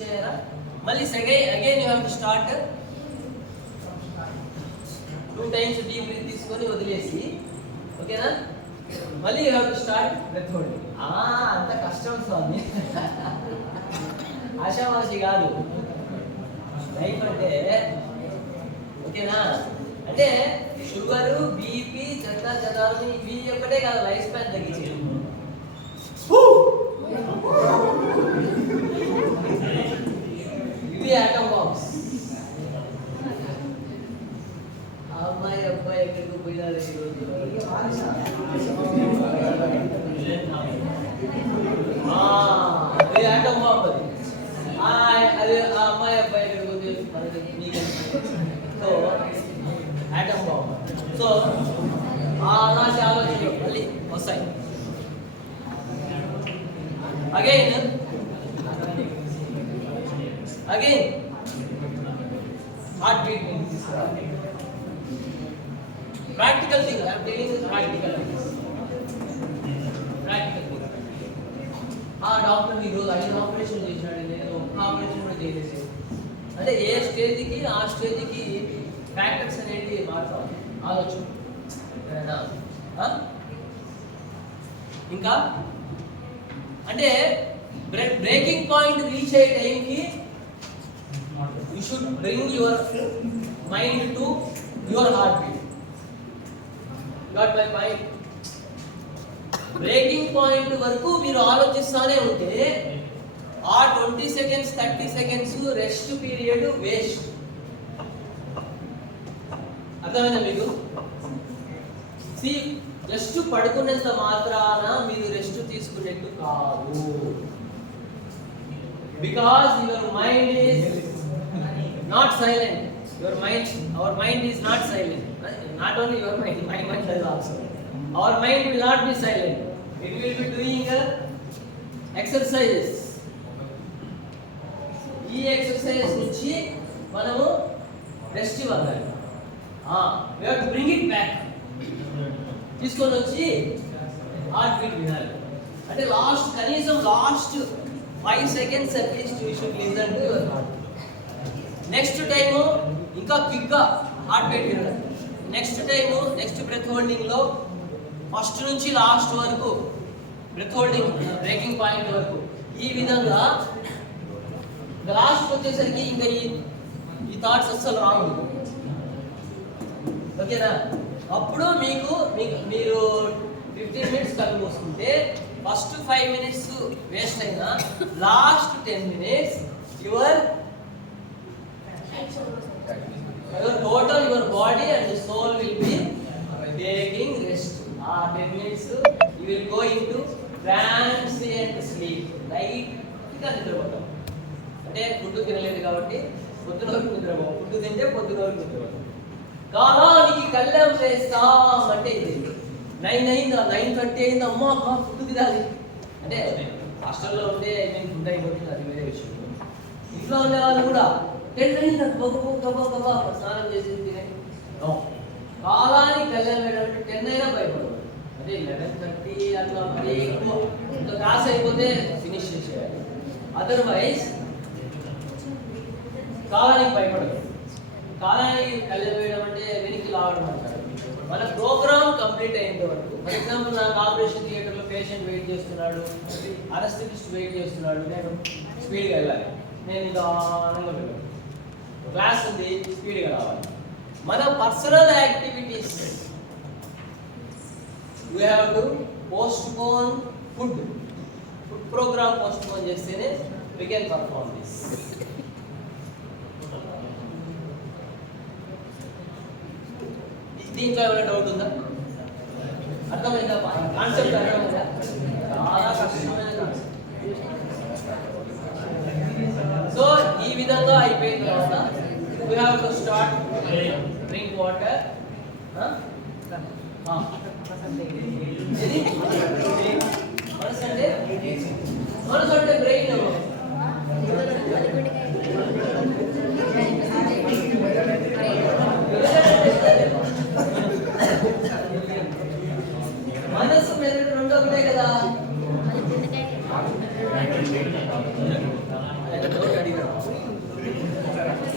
చేయరా మళ్ళీ second again you have start two times deep breath తీసుకొని వదిలేసి ఓకేనా? మళ్ళీ you have start breath holding అంత కష్టం స్వామి. ఆశామాషి కాదు. లైఫ్ అంటే ఓకేనా? అంటే షుగర్ బీపీ చెత్త చెదాలని ఇవి ఒక్కటే కాదు లైఫ్ స్పాన్ తగ్గించేది. అది ఆటం బాంబ్ అది ఆ, అది ఆ అమ్మాయి అబ్బాయి ఎక్కడికి పోతే మనకి నీకు సో ఆటం బాంబ్ సో ఆ అలాంటి ఆలోచనలు మళ్ళీ వస్తాయి again again heart beat practical thing I'm telling is practical practical ఆ డాక్టర్ ఈరోజు ఐదు ఆపరేషన్ చేశాడు నేను ఒక్క ఆపరేషన్ కూడా చేయలేదు అంటే ఏ స్టేజ్కి ఆ స్టేజ్కి ఫ్యాక్టర్స్ అనేవి మారుతాం ఆలోచన సరేనా? ఆ? ఇంకా అంటే బ్రేకింగ్ పాయింట్ రీచ్ అయ్యే టైంకి you should bring your mind to your heart beat got my point breaking point వరకు మీరు ఆలోచిస్తానే ఉంటే ఆ twenty seconds thirty seconds rest period waste. అర్థమైందా మీకు? సి జస్ట్ పడుకునేంత మాత్రాన మీరు రెస్ట్ తీసుకునేట్టు కాదు. Because your mind is not silent your mind our mind is not silent not only your mind my mind also our mind will not be silent It will be doing uh, a exercises ఈ exercise నుంచి మనము rest ఇవ్వాలి. We to bring it back తీసుకొని వచ్చి heart beat వినాలి. అంటే last కనీసం last five seconds at least you should listen to your heart next time ఇంకా క్విక్గా హార్ట్ బీట్ వినాలి. నెక్స్ట్ టైము నెక్స్ట్ బ్రెత్ హోల్డింగ్లో ఫస్ట్ నుంచి లాస్ట్ వరకు బ్రెత్ హోల్డింగ్ బ్రేకింగ్ పాయింట్ వరకు. ఈ విధంగా లాస్ట్ వచ్చేసరికి ఇంకా ఈ ఈ థాట్స్ అస్సలు రావు. ఓకేనా? అప్పుడు మీకు మీరు ఫిఫ్టీన్ మినిట్స్ కళ్ళు మూసుకుంటే ఫస్ట్ ఫైవ్ మినిట్స్ వేస్ట్ అయినా last ten minutes your your total your body and soul will be taking rest ఆ ten minutes you will go into transient sleep లైట్గా నిద్రపోతాం అంటే ఫుడ్ తినలేదు కాబట్టి పొద్దున వరకు నిద్రపోతాం ఫుడ్ తింటే పొద్దున వరకు నిద్రపోతాం కాలానికి కళ్ళం చేస్తాం అంటే ఇది నైన్ అయిందా నైన్ థర్టీ అయిందా అమ్మా అమ్మా ఫుడ్ తినాలి అంటే హాస్టల్లో ఉంటే నేను ఫుడ్ అయిపోతుంది అది వేరే విషయం ఇంట్లో ఉండే వాళ్ళు కూడా టెన్ అయిందా గబ గబ స్నానం చేసి తినే No. కాలానికి కళ్యాణం వేయడం టెన్ అయినా భయపడదు అదే లెవెన్ థర్టీ అట్లా మరీ ఎక్కువ. ఇంకా క్లాస్ అయిపోతే ఫినిష్ చేసేయాలి. అదర్వైజ్ కాలానికి భయపడదు. కాలానికి కళ్యాణం అంటే వెనక్కి లావడం అంటారు మన ప్రోగ్రామ్ కంప్లీట్ అయ్యేంత వరకు ఫర్ ఎగ్జాంపుల్ నాకు ఆపరేషన్ థియేటర్లో పేషెంట్ వెయిట్ చేస్తున్నాడు అనస్థిటిస్ట్ వెయిట్ చేస్తున్నాడు నేను స్పీడ్గా వెళ్ళాలి. నేను నిదానంగా వెళ్ళాలి. క్లాస్ ఉంది స్పీడ్గా రావాలి. మన personal activities you have to postpone food food program postpone చేస్తేనే వీ కెన్ పర్ఫార్మ్ దిస్ దీంట్లో ఏమైనా డౌట్ ఉందా? అర్థమైందా? కాన్సెప్ట్ అర్థమైందా? చాలా కష్టమైన కాన్సెప్ట్ సో ఈ విధంగా అయిపోయిన తర్వాత we have to start drink water మనసు అంటే మనసు అంటే బ్రెయిన్ మనసు మెదడు రెండు ఒకటే కదా అది